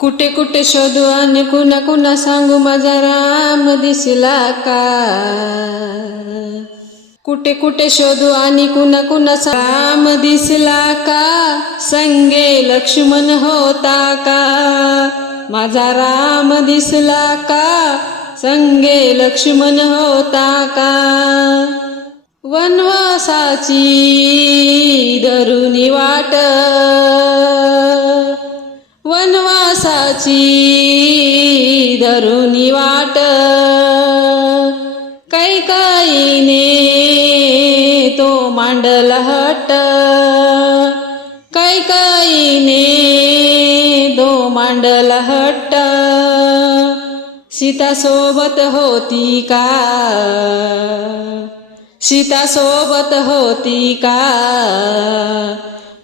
कुठे कुठे शोधू आणि कुणा कुणा सांगू माझा राम दिसला का? कुठे कुठे शोधू आणि कुणा कुणा राम दिसला का? संगे लक्ष्मण होता का? माझा राम दिसला का? संगे लक्ष्मण होता का? वनवासाची दरुनी वाट साची धरुनी वाट. कैकाईने तो मांडल हट. कैकाईने तो मांडल हट. सीता सोबत होती का? सीता सोबत होती का?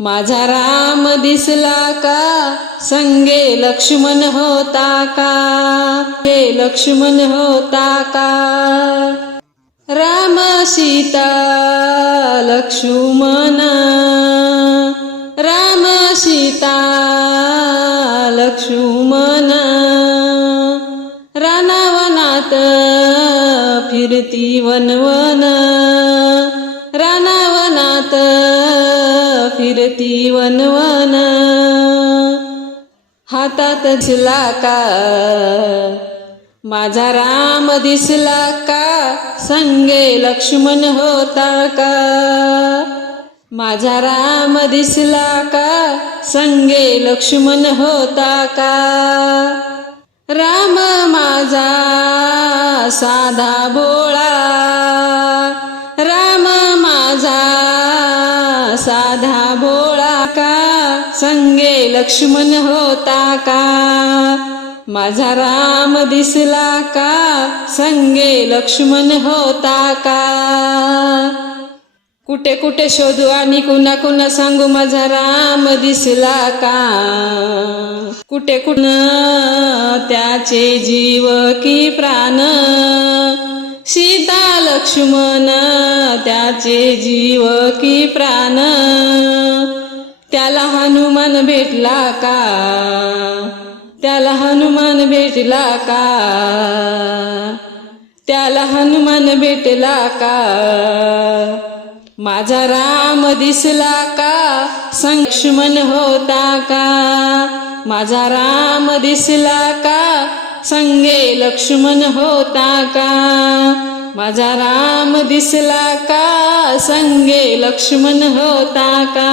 माझा राम दिसला का? संगे लक्ष्मण होता का? हे लक्ष्मण होता का? राम सीता लक्ष्मण। राम सीता लक्ष्मण। रानावनात फिरती वनवन। रानावनात फिरती वनवन. हातात दिसला का माझा राम दिसला का? संगे लक्ष्मण होता का? माझा राम दिसला का? संगे लक्ष्मण होता का? राम माझा साधा भोळा राम माझा साधा संगे लक्ष्मण होता का? माझा राम दिसला का? संगे लक्ष्मण होता का? कुठे कुठे शोधू आणि कुणा कुणा सांगू माझा राम दिसला का? कुठे कुण त्याचे जीव की प्राण? सीता लक्ष्मण त्याचे जीव की प्राण? हनुमान भेटला का? त्याला हनुमान भेटला का? त्याला हनुमान भेटला का? माझा राम दिसला का? संक्ष्मण होता का? माझा राम दिसला का? संगे लक्ष्मण होता का? माझा राम दिसला का? संगे लक्ष्मण होता का?